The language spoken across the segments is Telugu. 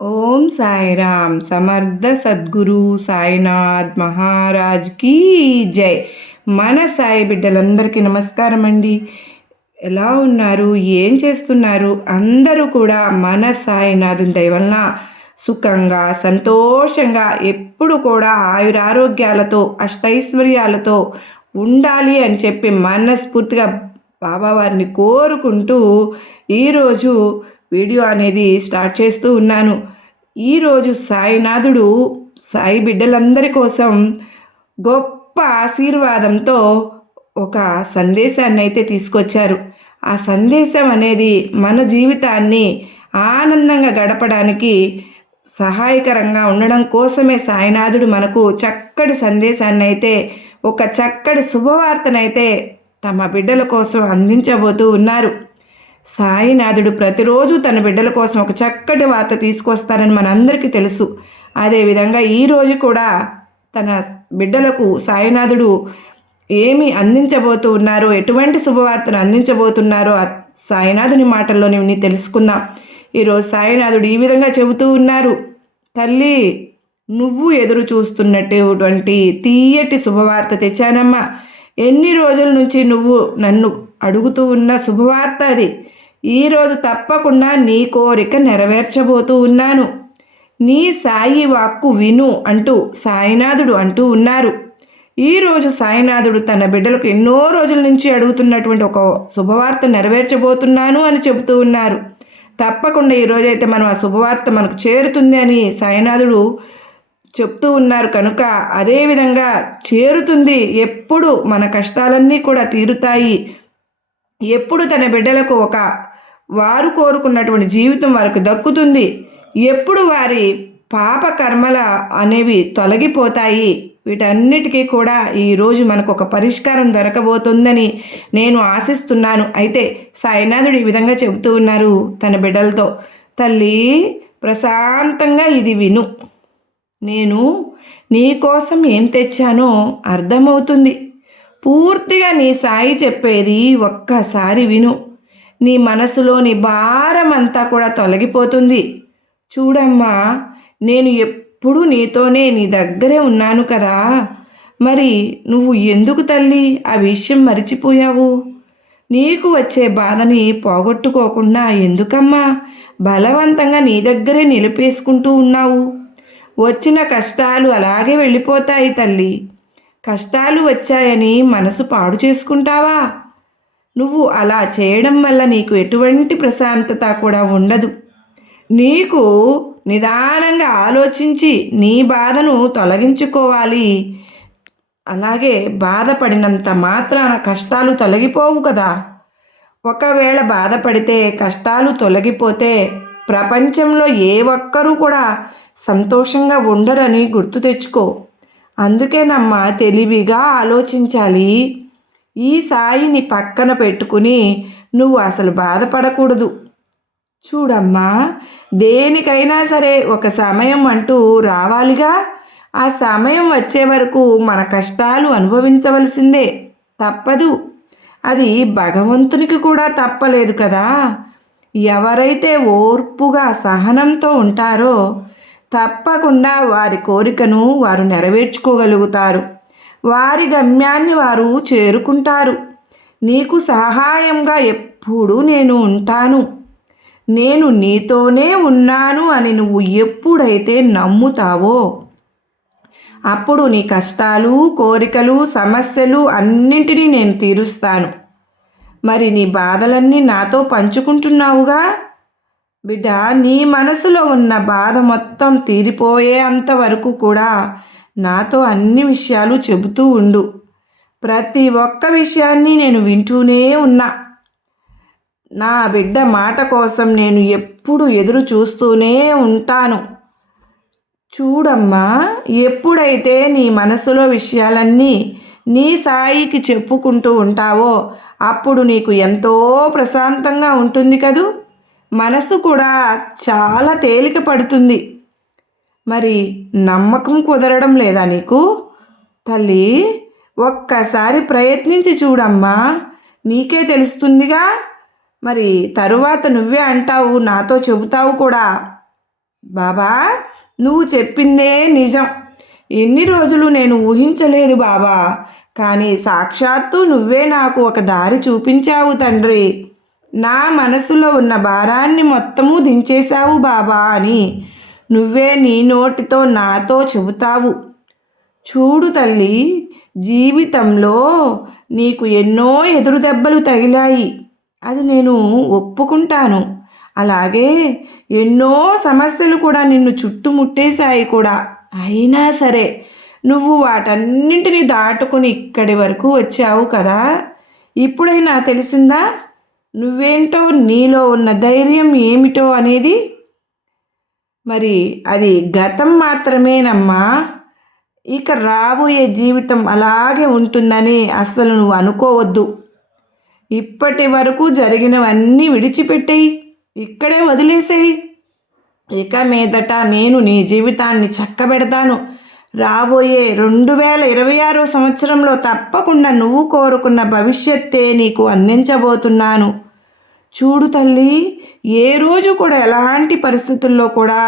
ఓం సాయిరామ్ సమర్థ సద్గురు సాయినాథ్ మహారాజ్ కీ జై. మన సాయి బిడ్డలందరికీ నమస్కారం అండి ఎలా ఉన్నారు? ఏం చేస్తున్నారు? అందరూ కూడా మన సాయినాథుని దయవలన సుఖంగా సంతోషంగా ఎప్పుడు కూడా ఆయురారోగ్యాలతో అష్టైశ్వర్యాలతో ఉండాలి అని చెప్పి మనస్ఫూర్తిగా బాబావారిని కోరుకుంటూ ఈరోజు వీడియో అనేది స్టార్ట్ చేస్తూ ఉన్నాను. ఈరోజు సాయినాథుడు సాయి బిడ్డలందరి కోసం గొప్ప ఆశీర్వాదంతో ఒక సందేశాన్ని అయితే తీసుకొచ్చారు. ఆ సందేశం అనేది మన జీవితాన్ని ఆనందంగా గడపడానికి సహాయకరంగా ఉండడం కోసమే సాయినాథుడు మనకు చక్కటి సందేశాన్ని అయితే ఒక చక్కటి శుభవార్తనైతే తమ బిడ్డల కోసం అందించబోతూ ఉన్నారు. సాయినాథుడు ప్రతిరోజు తన బిడ్డల కోసం ఒక చక్కటి వార్త తీసుకొస్తారని మనందరికీ తెలుసు. అదేవిధంగా ఈరోజు కూడా తన బిడ్డలకు సాయినాథుడు ఏమి అందించబోతూ ఉన్నారో ఎటువంటి శుభవార్తను అందించబోతున్నారో సాయినాథుని మాటల్లోనే నీ తెలుసుకుందాం. ఈరోజు సాయినాథుడు ఈ విధంగా చెబుతూ ఉన్నారు. తల్లి నువ్వు ఎదురు చూస్తున్నటువంటి తీయటి శుభవార్త తెచ్చానమ్మా. ఎన్ని రోజుల నుంచి నువ్వు నన్ను అడుగుతూ ఉన్న శుభవార్త అది? ఈరోజు తప్పకుండా నీ కోరిక నెరవేర్చబోతూ ఉన్నాను. నీ సాయి వాక్కు విను అంటూ సాయినాథుడు అంటూ ఉన్నారు. ఈరోజు సాయినాథుడు తన బిడ్డలకు ఎన్నో రోజుల నుంచి అడుగుతున్నటువంటి ఒక శుభవార్త నెరవేర్చబోతున్నాను అని చెబుతూ ఉన్నారు. తప్పకుండా ఈరోజైతే మనం ఆ శుభవార్త మనకు చేరుతుంది అని సాయినాథుడు చెప్తూ ఉన్నారు. కనుక అదేవిధంగా చేరుతుంది. ఎప్పుడు మన కష్టాలన్నీ కూడా తీరుతాయి. ఎప్పుడు తన బిడ్డలకు ఒక వారు కోరుకున్నటువంటి జీవితం వారికి దక్కుతుంది. ఎప్పుడు వారి పాప కర్మల అనేవి తొలగిపోతాయి. వీటన్నిటికీ కూడా ఈరోజు మనకు ఒక పరిష్కారం దొరకబోతుందని నేను ఆశిస్తున్నాను. అయితే సాయినాథుడు ఈ విధంగా చెబుతూ ఉన్నారు తన బిడ్డలతో. తల్లి ప్రశాంతంగా ఇది విను. నేను నీ కోసం ఏం తెచ్చానో అర్థమవుతుంది. పూర్తిగా నీ సాయి చెప్పేది ఒక్కసారి విను. నీ మనసులోని భారం అంతా కూడా తొలగిపోతుంది. చూడమ్మా నేను ఎప్పుడూ నీతోనే నీ దగ్గరే ఉన్నాను కదా. మరి నువ్వు ఎందుకు తల్లి ఆ విషయం మరిచిపోయావు? నీకు వచ్చే బాధని పోగొట్టుకోకుండా ఎందుకమ్మా బలవంతంగా నీ దగ్గరే నిలిపేసుకుంటూ ఉన్నావు? వచ్చిన కష్టాలు అలాగే వెళ్ళిపోతాయి తల్లి. కష్టాలు వచ్చాయని మనసు పాడు చేసుకుంటావా? నువ్వు అలా చేయడం వల్ల నీకు ఎటువంటి ప్రశాంతత కూడా ఉండదు. నీకు నిదానంగా ఆలోచించి నీ బాధను తొలగించుకోవాలి. అలాగే బాధపడినంత మాత్రాన కష్టాలు తొలగిపోవు కదా. ఒకవేళ బాధపడితే కష్టాలు తొలగిపోతే ప్రపంచంలో ఏ ఒక్కరూ కూడా సంతోషంగా ఉండరని గుర్తు తెచ్చుకో. అందుకేనమ్మా తెలివిగా ఆలోచించాలి. ఈ సాయిని పక్కన పెట్టుకుని నువ్వు అసలు బాధపడకూడదు. చూడమ్మా దేనికైనా సరే ఒక సమయం అంటూ రావాలిగా. ఆ సమయం వచ్చే వరకు మన కష్టాలు అనుభవించవలసిందే. తప్పదు. అది భగవంతునికి కూడా తప్పలేదు కదా. ఎవరైతే ఓర్పుగా సహనంతో ఉంటారో తప్పకుండా వారి కోరికను వారు నెరవేర్చుకోగలుగుతారు. వారి గమ్యాన్ని వారు చేరుకుంటారు. నీకు సహాయంగా ఎప్పుడూ నేను ఉంటాను. నేను నీతోనే ఉన్నాను అని నువ్వు ఎప్పుడైతే నమ్ముతావో అప్పుడు నీ కష్టాలు కోరికలు సమస్యలు అన్నింటినీ నేను తీరుస్తాను. మరి నీ బాధలన్నీ నాతో పంచుకుంటున్నావుగా? బిడ్డ నీ మనసులో ఉన్న బాధ మొత్తం తీరిపోయే అంతవరకు కూడా నాతో అన్ని విషయాలు చెబుతూ ఉండు. ప్రతి ఒక్క విషయాన్ని నేను వింటూనే ఉన్నా. నా బిడ్డ మాట కోసం నేను ఎప్పుడు ఎదురు చూస్తూనే ఉంటాను. చూడమ్మా ఎప్పుడైతే నీ మనసులో విషయాలన్నీ నీ సాయికి చెప్పుకుంటూ ఉంటావో అప్పుడు నీకు ఎంతో ప్రశాంతంగా ఉంటుంది కదూ? మనసు కూడా చాలా తేలిక పడుతుంది. మరి నమ్మకం కుదరడం లేదా నీకు? తల్లి ఒక్కసారి ప్రయత్నించి చూడమ్మా. నీకే తెలుస్తుందిగా. మరి తరువాత నువ్వే అంటావు నాతో చెబుతావు కూడా. బాబా నువ్వు చెప్పిందే నిజం. ఎన్ని రోజులు నేను ఊహించలేదు బాబా. కానీ సాక్షాత్తు నువ్వే నాకు ఒక దారి చూపించావు తండ్రి. నా మనసులో ఉన్న భారాన్ని మొత్తము దించేశావు బాబా అని. నువ్వే నీ నోటితో నాతో చెబుతావు. చూడు తల్లి జీవితంలో నీకు ఎన్నో ఎదురు దెబ్బలు తగిలాయి. అది నేను ఒప్పుకుంటాను. అలాగే ఎన్నో సమస్యలు కూడా నిన్ను చుట్టుముట్టేశాయి కూడా. అయినా సరే నువ్వు వాటన్నింటినీ దాటుకుని ఇక్కడి వరకు వచ్చావు కదా? ఇప్పుడైనా తెలిసిందా? నువ్వేంటో నీలో ఉన్న ధైర్యం ఏమిటో అనేది? మరి అది గతం మాత్రమేనమ్మా. ఇక రాబోయే జీవితం అలాగే ఉంటుందని అస్సలు నువ్వు అనుకోవద్దు. ఇప్పటి వరకు జరిగినవన్నీ విడిచిపెట్టేయి. ఇక్కడే వదిలేసేయి. ఇక మీదట నేను నీ జీవితాన్ని చక్కబెడతాను. రాబోయే రెండు వేల ఇరవై ఆరో సంవత్సరంలో తప్పకుండా నువ్వు కోరుకున్న భవిష్యత్తే నీకు అందించబోతున్నాను. చూడు తల్లి ఏ రోజు కూడా ఎలాంటి పరిస్థితుల్లో కూడా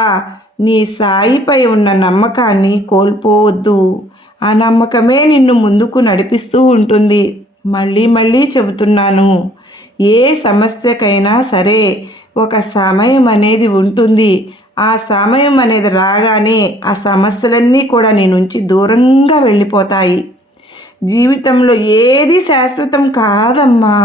నీ సాయిపై ఉన్న నమ్మకాన్ని కోల్పోవద్దు. ఆ నమ్మకమే నిన్ను ముందుకు నడిపిస్తూ ఉంటుంది. మళ్ళీ మళ్ళీ చెబుతున్నాను ఏ సమస్యకైనా సరే ఒక సమయం అనేది ఉంటుంది. ఆ సమయం అనేది రాగానే ఆ సమస్యలన్నీ కూడా నీ నుంచి దూరంగా వెళ్ళిపోతాయి. జీవితంలో ఏది శాశ్వతం కాదమ్మా.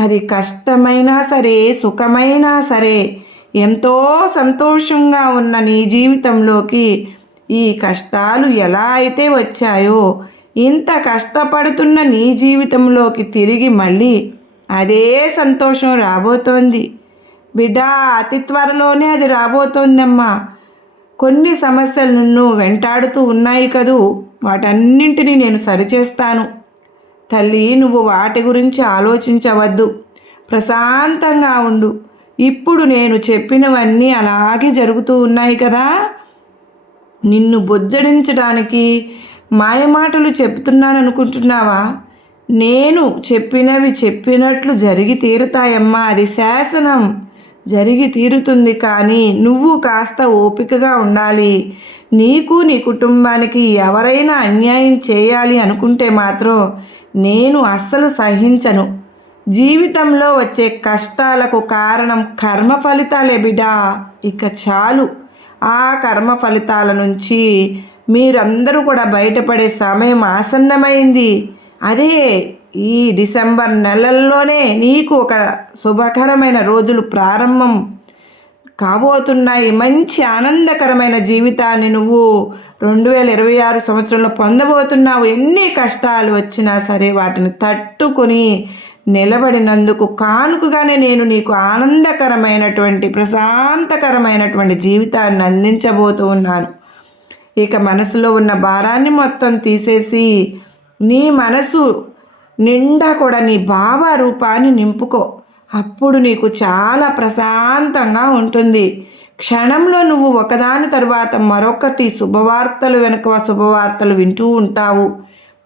అది కష్టమైనా సరే సుఖమైనా సరే ఎంతో సంతోషంగా ఉన్న నీ జీవితంలోకి ఈ కష్టాలు ఎలా అయితే వచ్చాయో ఇంత కష్టపడుతున్న నీ జీవితంలోకి తిరిగి మళ్ళీ అదే సంతోషం రాబోతోంది. బిడ్డ అతి త్వరలోనే అది రాబోతోందమ్మా. కొన్ని సమస్యలు నిన్ను వెంటాడుతూ ఉన్నాయి కదూ. వాటన్నింటినీ నేను సరిచేస్తాను. తల్లి నువ్వు వాటి గురించి ఆలోచించవద్దు. ప్రశాంతంగా ఉండు. ఇప్పుడు నేను చెప్పినవన్నీ అలాగే జరుగుతూ ఉన్నాయి కదా? నిన్ను బుజ్జడించడానికి మాయమాటలు చెప్తున్నాను అనుకుంటున్నావా నేను చెప్పినవి చెప్పినట్లు జరిగి తీరుతాయమ్మా. అది శాసనం. జరిగి తీరుతుంది కానీ నువ్వు కాస్త ఓపికగా ఉండాలి. నీకు నీ కుటుంబానికి ఎవరైనా అన్యాయం చేయాలి అనుకుంటే మాత్రం నేను అస్సలు సహించను. జీవితంలో వచ్చే కష్టాలకు కారణం కర్మ ఫలితాలే బిడా. ఇక చాలు. ఆ కర్మ ఫలితాల నుంచి మీరందరూ కూడా బయటపడే సమయం ఆసన్నమైంది. అదే ఈ డిసెంబర్ నెలల్లోనే నీకు ఒక శుభకరమైన రోజులు ప్రారంభం కాబోతున్నాయి. మంచి ఆనందకరమైన జీవితాన్ని నువ్వు రెండు వేల ఇరవై ఆరు సంవత్సరంలో పొందబోతున్నావు. ఎన్ని కష్టాలు వచ్చినా సరే వాటిని తట్టుకొని నిలబడినందుకు కానుకగానే నేను నీకు ఆనందకరమైనటువంటి ప్రశాంతకరమైనటువంటి జీవితాన్ని అందించబోతూ ఉన్నాను. ఇక మనసులో ఉన్న భారాన్ని మొత్తం తీసేసి నీ మనసు నిండా కూడా నీ భావ రూపాన్ని నింపుకో. అప్పుడు నీకు చాలా ప్రశాంతంగా ఉంటుంది. క్షణంలో నువ్వు ఒకదాని తరువాత మరొకటి శుభవార్తలు వెనుక శుభవార్తలు వింటూ ఉంటావు.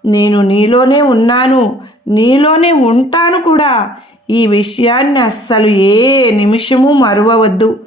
నేను నీలోనే ఉన్నాను. నీలోనే ఉంటాను కూడా. ఈ విషయాన్ని అస్సలు ఏ నిమిషము మరువవద్దు.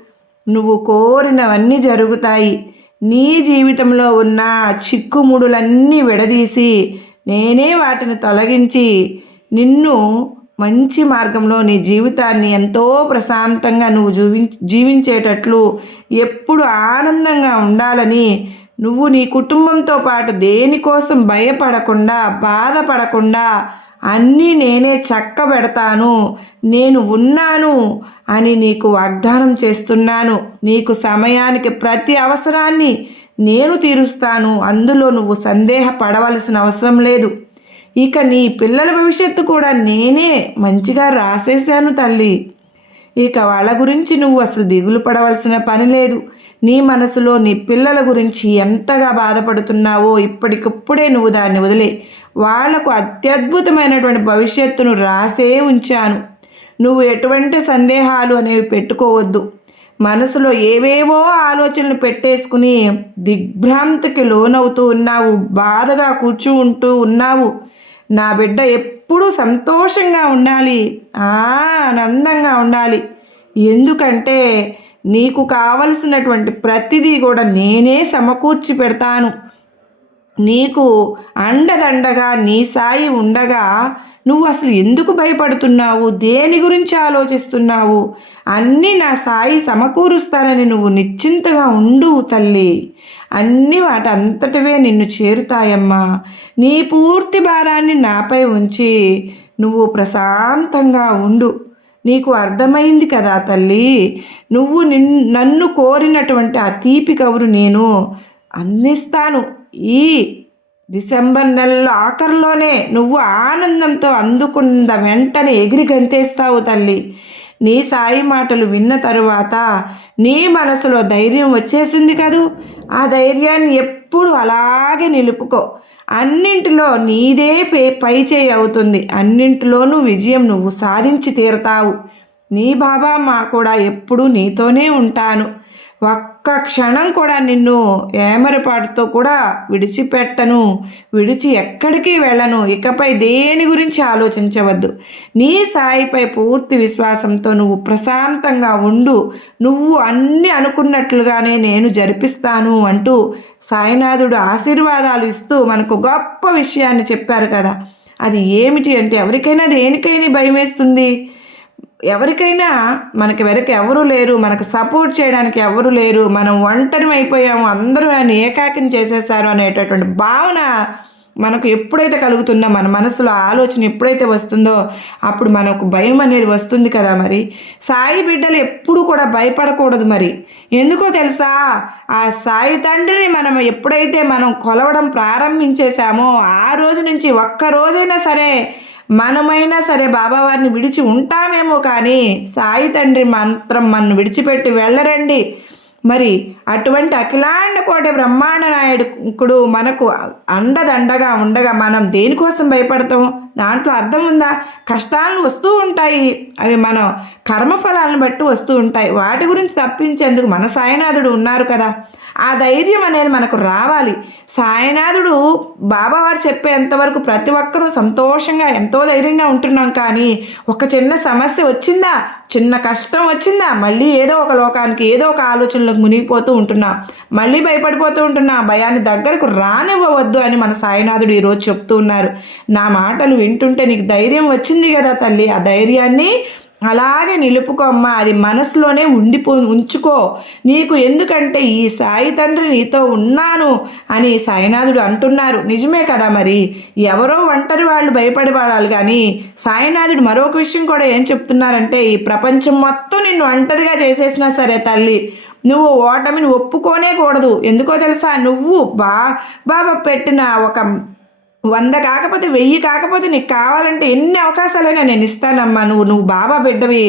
నువ్వు కోరినవన్నీ జరుగుతాయి. నీ జీవితంలో ఉన్న చిక్కుముడులన్నీ విడదీసి నేనే వాటిని తొలగించి నిన్ను మంచి మార్గంలో నీ జీవితాన్ని ఎంతో ప్రశాంతంగా నువ్వు జీవి జీవించేటట్లు ఎప్పుడు ఆనందంగా ఉండాలని నువ్వు నీ కుటుంబంతో పాటు దేనికోసం భయపడకుండా బాధపడకుండా అన్నీ నేనే చక్కబెడతాను నేను ఉన్నాను అని నీకు వాగ్దానం చేస్తున్నాను. నీకు సమయానికి ప్రతి అవసరాన్ని నేను తీరుస్తాను. అందులో నువ్వు సందేహపడవలసిన అవసరం లేదు. ఇక నీ పిల్లల భవిష్యత్తు కూడా నేనే మంచిగా రాసేశాను తల్లి. ఇక వాళ్ళ గురించి నువ్వు అసలు దిగులు పడవలసిన పని లేదు. నీ మనసులో నీ పిల్లల గురించి ఎంతగా బాధపడుతున్నావో ఇప్పటికప్పుడే నువ్వు దాన్ని వదిలే. వాళ్ళకు అత్యద్భుతమైనటువంటి భవిష్యత్తును రాసే ఉంచాను. నువ్వు ఎటువంటి సందేహాలు అనేవి పెట్టుకోవద్దు. మనసులో ఏవేవో ఆలోచనలు పెట్టేసుకుని దిగ్భ్రాంతికి లోనవుతూ ఉన్నావు బాధగా కూర్చుంటూ ఉన్నావు. నా బిడ్డ ఎప్పుడూ సంతోషంగా ఉండాలి. ఆనందంగా ఉండాలి. ఎందుకంటే నీకు కావలసినటువంటి ప్రతిదీ కూడా నేనే సమకూర్చి పెడతాను. నీకు అండదండగా నీ సాయి ఉండగా నువ్వు అసలు ఎందుకు భయపడుతున్నావు? దేని గురించి ఆలోచిస్తున్నావు? అన్నీ నా సాయి సమకూరుస్తానని నువ్వు నిశ్చింతగా ఉండు తల్లి. అన్నీ వాటి అంతటివే నిన్ను చేరుతాయమ్మా. నీ పూర్తి భారాన్ని నాపై ఉంచి నువ్వు ప్రశాంతంగా ఉండు. నీకు అర్థమైంది కదా తల్లి? నువ్వు నిన్ను నన్ను కోరినటువంటి ఆ తీపి కవురు నేను అందిస్తాను. ఈ డిసెంబర్ నెలలో ఆఖరిలోనే నువ్వు ఆనందంతో అందుకున్న వెంటనే ఎగిరి గంతేస్తావు తల్లి. నీ సాయి మాటలు విన్న తరువాత నీ మనసులో ధైర్యం వచ్చేసింది కదూ. ఆ ధైర్యాన్ని ఎప్పుడు అలాగే నిలుపుకో. అన్నింటిలో నీదే పే పై చేయి అవుతుంది. అన్నింటిలోనూ విజయం నువ్వు సాధించి తీరతావు. నీ బాబా మా కూడా ఎప్పుడూ నీతోనే ఉంటాను. ఒక్క క్షణం కూడా నిన్ను ఏమరపాటుతో కూడా విడిచిపెట్టను విడిచి ఎక్కడికి వెళ్ళను. ఇకపై దేని గురించి ఆలోచించవద్దు. నీ సాయిపై పూర్తి విశ్వాసంతో నువ్వు ప్రశాంతంగా ఉండు. నువ్వు అన్ని అనుకున్నట్లుగానే నేను జరిపిస్తాను అంటూ సాయినాథుడు ఆశీర్వాదాలు ఇస్తూ మనకు గొప్ప విషయాన్ని చెప్పారు కదా. అది ఏమిటి అంటే ఎవరికైనా దేనికైనా భయం వేస్తుంది ఎవరికైనా మనకి వెనక ఎవరు లేరు మనకు సపోర్ట్ చేయడానికి ఎవరు లేరు మనం ఒంటరి అయిపోయాము అందరూ నన్ను ఏకాకిని చేసేసారు అనేటటువంటి భావన మనకు ఎప్పుడైతే కలుగుతుందో మన మనసులో ఆలోచన ఎప్పుడైతే వస్తుందో అప్పుడు మనకు భయం అనేది వస్తుంది కదా మరి. సాయి బిడ్డలు ఎప్పుడు కూడా భయపడకూడదు మరి. ఎందుకో తెలుసా? ఆ సాయి తండ్రిని మనం ఎప్పుడైతే మనం కొలవడం ప్రారంభించేశామో ఆ రోజు నుంచి ఒక్క రోజైనా సరే మనమైనా సరే బాబావారిని విడిచి ఉంటామేమో కానీ సాయి తండ్రి మంత్రం మనను విడిచిపెట్టి వెళ్ళరండి. మరి అటువంటి అఖిలాండ కోటి బ్రహ్మాండ నాయకుడు మనకు అండదండగా ఉండగా మనం దేనికోసం భయపడతాం? దాంట్లో అర్థం ఉందా? కష్టాలను వస్తూ ఉంటాయి. అవి మనం కర్మఫలాలను బట్టి వస్తూ ఉంటాయి. వాటి గురించి తప్పించేందుకు మన సాయినాథుడు ఉన్నారు కదా. ఆ ధైర్యం అనేది మనకు రావాలి. సాయినాథుడు బాబావారు చెప్పేంతవరకు ప్రతి ఒక్కరూ సంతోషంగా ఎంతో ధైర్యంగా ఉంటున్నాం కానీ ఒక చిన్న సమస్య వచ్చిందా? చిన్న కష్టం వచ్చిందా? మళ్ళీ ఏదో ఒక లోకానికి ఏదో ఒక ఆలోచనలకు మునిగిపోతూ ఉంటున్నా. మళ్ళీ భయపడిపోతూ ఉంటున్నా. భయాన్ని దగ్గరకు రానివ్వవద్దు అని మన సాయినాథుడు ఈరోజు చెప్తూ ఉన్నారు. నా మాటలు వింటుంటే నీకు ధైర్యం వచ్చింది కదా తల్లి. ఆ ధైర్యాన్ని అలాగే నిలుపుకోమ్మా అది మనసులోనే ఉండిపో ఉంచుకో. నీకు ఎందుకంటే ఈ సాయి తండ్రి నీతో ఉన్నాను అని సాయినాథుడు అంటున్నారు. నిజమే కదా మరి. ఎవరో ఒంటరి వాళ్ళు భయపడబడాలి కానీ సాయినాథుడు మరొక విషయం కూడా ఏం చెప్తున్నారంటే ఈ ప్రపంచం మొత్తం నిన్ను ఒంటరిగా చేసేసినా సరే తల్లి నువ్వు ఓటమిని ఒప్పుకోనే కూడదు ఎందుకో తెలుసా? నువ్వు బా బాబా పెట్టిన ఒక వంద కాకపోతే వెయ్యి కాకపోతే నీకు కావాలంటే ఎన్ని అవకాశాలైనా నేను ఇస్తానమ్మా. నువ్వు నువ్వు బాబా బిడ్డవి.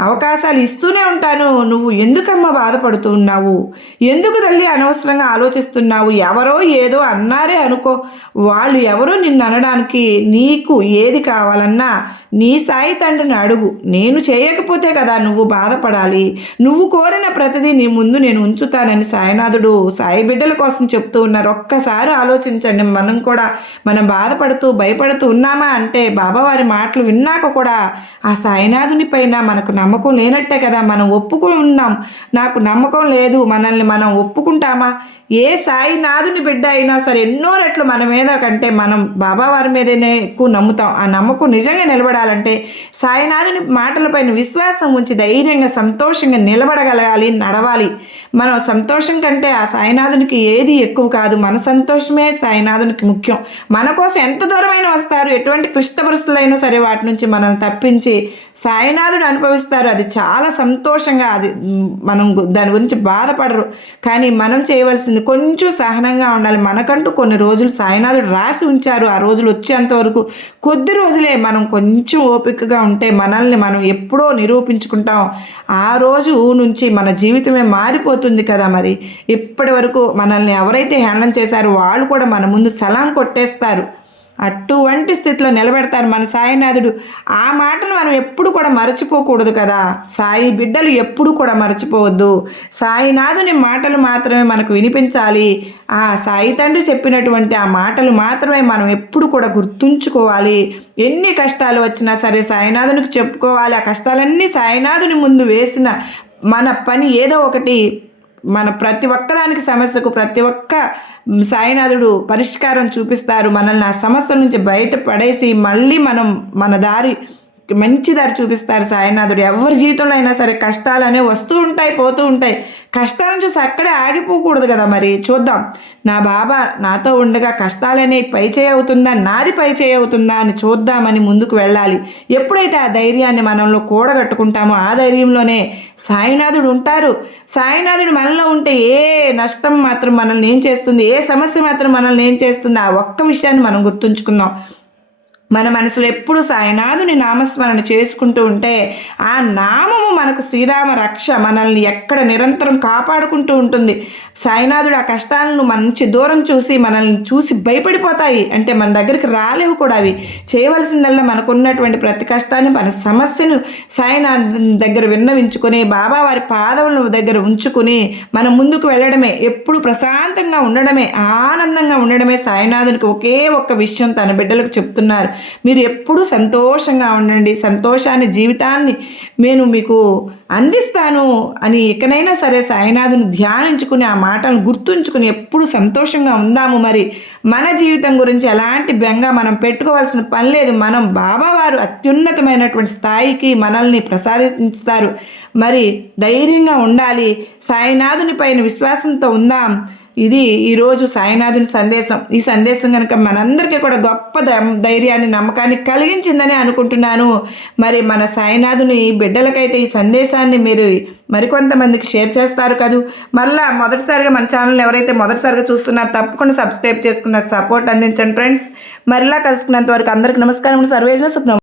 అవకాశాలు ఇస్తూనే ఉంటాను. నువ్వు ఎందుకమ్మా బాధపడుతూ ఉన్నావు? ఎందుకు తల్లి అనవసరంగా ఆలోచిస్తున్నావు? ఎవరో ఏదో అన్నారే అనుకో. వాళ్ళు ఎవరో నిన్ను అనడానికి నీకు ఏది కావాలన్నా నీ సాయి తండ్రిని అడుగు. నేను చేయకపోతే కదా నువ్వు బాధపడాలి. నువ్వు కోరిన ప్రతిదీ నీ ముందు నేను ఉంచుతానని సాయినాథుడు సాయి బిడ్డల కోసం చెప్తూ ఉన్నారు. ఒక్కసారి ఆలోచించండి. మనం కూడా మనం బాధపడుతూ భయపడుతూ ఉన్నామా అంటే బాబావారి మాటలు విన్నాక కూడా ఆ సాయినాథుని పైన మనకు నమ్మకం నమ్మకం లేనట్టే కదా మనం ఒప్పుకుని ఉన్నాం నాకు నమ్మకం లేదు మనల్ని మనం ఒప్పుకుంటామా? ఏ సాయినాథుని బిడ్డ అయినా సరే ఎన్నో రెట్లు మన మీద కంటే మనం బాబావారి మీదనే ఎక్కువ నమ్ముతాం. ఆ నమ్మకం నిజంగా నిలబడాలంటే సాయినాథుని మాటలపైన విశ్వాసం ఉంచి ధైర్యంగా సంతోషంగా నిలబడగలగాలి నడవాలి. మనం సంతోషం కంటే ఆ సాయినాథునికి ఏది ఎక్కువ కాదు. మన సంతోషమే సాయినాథునికి ముఖ్యం. మన కోసం ఎంత దూరమైనా వస్తారు. ఎటువంటి క్లిష్ట పరిస్థితులైనా సరే వాటి నుంచి మనల్ని తప్పించి సాయినాథుడు అనుభవిస్తారు అది చాలా సంతోషంగా అది మనం దాని గురించి బాధపడరు. కానీ మనం చేయవలసింది కొంచెం సహనంగా ఉండాలి. మనకంటూ కొన్ని రోజులు సాయినాథుడు రాసి ఉంచారు. ఆ రోజులు వచ్చేంత వరకు కొద్ది రోజులే మనం కొంచెం ఓపికగా ఉంటే మనల్ని మనం ఎప్పుడో నిరూపించుకుంటాం. ఆ రోజు నుంచి మన జీవితమే మారిపోతుంది కదా మరి. ఇప్పటి వరకు మనల్ని ఎవరైతే హ్యాండిల్ చేశారో వాళ్ళు కూడా మన ముందు సలాం కొట్టేస్తారు. అటువంటి స్థితిలో నిలబెడతారు మన సాయినాథుడు. ఆ మాటను మనం ఎప్పుడు కూడా మరచిపోకూడదు కదా. సాయి బిడ్డలు ఎప్పుడు కూడా మరచిపోవద్దు. సాయినాథుని మాటలు మాత్రమే మనకు వినిపించాలి. ఆ సాయి తండ్రి చెప్పినటువంటి ఆ మాటలు మాత్రమే మనం ఎప్పుడు కూడా గుర్తుంచుకోవాలి. ఎన్ని కష్టాలు వచ్చినా సరే సాయినాథునికి చెప్పుకోవాలి. ఆ కష్టాలన్నీ సాయినాథుని ముందు వేసిన మన పని ఏదో ఒకటి మన ప్రతి ఒక్కదానికి సమస్యకు ప్రతి ఒక్క సాయినాథుడు పరిష్కారం చూపిస్తారు. మనల్ని ఆ సమస్య నుంచి బయటపడేసి మళ్ళీ మనం మన దారి మంచి దారి చూపిస్తారు సాయినాథుడు. ఎవరి జీవితంలో అయినా సరే కష్టాలు అనేవి వస్తూ ఉంటాయి పోతూ ఉంటాయి. కష్టాలను చూసి అక్కడే ఆగిపోకూడదు కదా మరి. చూద్దాం. నా బాబా నాతో ఉండగా కష్టాలనే పై చేయి అవుతుందా నాది పై చేయి అవుతుందా అని చూద్దామని ముందుకు వెళ్ళాలి. ఎప్పుడైతే ఆ ధైర్యాన్ని మనంలో కూడగట్టుకుంటామో ఆ ధైర్యంలోనే సాయినాథుడు ఉంటారు. సాయినాథుడు మనలో ఉంటే ఏ నష్టం మాత్రం మనల్ని ఏం చేస్తుంది ఏ సమస్య మాత్రం మనల్ని ఏం చేస్తుంది ఆ ఒక్క విషయాన్ని మనం గుర్తుంచుకుందాం. మన మనసులో ఎప్పుడు సాయినాథుని నామస్మరణ చేసుకుంటూ ఉంటే ఆ నామము మనకు శ్రీరామ రక్ష మనల్ని ఎక్కడ నిరంతరం కాపాడుకుంటూ ఉంటుంది. సాయినాథుడు ఆ కష్టాలను మంచి దూరం చూసి మనల్ని చూసి భయపడిపోతాయి. అంటే మన దగ్గరికి రాలేవు కూడా అవి. చేయవలసిందల్లా మనకున్నటువంటి ప్రతి కష్టాన్ని మన సమస్యను సాయినాథ్ దగ్గర విన్నవించుకొని బాబా వారి పాదముల దగ్గర ఉంచుకుని మనం ముందుకు వెళ్ళడమే. ఎప్పుడు ప్రశాంతంగా ఉండడమే ఆనందంగా ఉండడమే సాయినాథునికి ఒకే ఒక్క విషయం తన బిడ్డలకు చెప్తున్నారు. మీరు ఎప్పుడూ సంతోషంగా ఉండండి సంతోషాన్ని జీవితాన్ని నేను మీకు అందిస్తాను అని ఎక్కడైనా సరే సాయినాథుని ధ్యానించుకుని ఆ మాటలను గుర్తుంచుకుని ఎప్పుడు సంతోషంగా ఉందాము మరి. మన జీవితం గురించి ఎలాంటి బెంగ మనం పెట్టుకోవాల్సిన పని లేదు. మనం బాబావారు అత్యున్నతమైనటువంటి స్థాయికి మనల్ని ప్రసాదిస్తారు. మరి ధైర్యంగా ఉండాలి. సాయినాథుని పైన విశ్వాసంతో ఉందాం. ఇది ఈరోజు సాయినాథుని సందేశం. ఈ సందేశం కనుక మనందరికీ కూడా గొప్ప ధైర్యాన్ని నమ్మకాన్ని కలిగించిందని అనుకుంటున్నాను. మరి మన సాయినాథుని బిడ్డలకైతే ఈ సందేశాన్ని మీరు మరికొంతమందికి షేర్ చేస్తారు కదూ? మళ్ళా మొదటిసారిగా మన ఛానల్ ఎవరైతే మొదటిసారిగా చూస్తున్నారో తప్పకుండా సబ్స్క్రైబ్ చేసుకున్న సపోర్ట్ అందించండి ఫ్రెండ్స్. మరలా కలుసుకున్నంత వరకు అందరికీ నమస్కారం సర్వేజన సుఖ్నం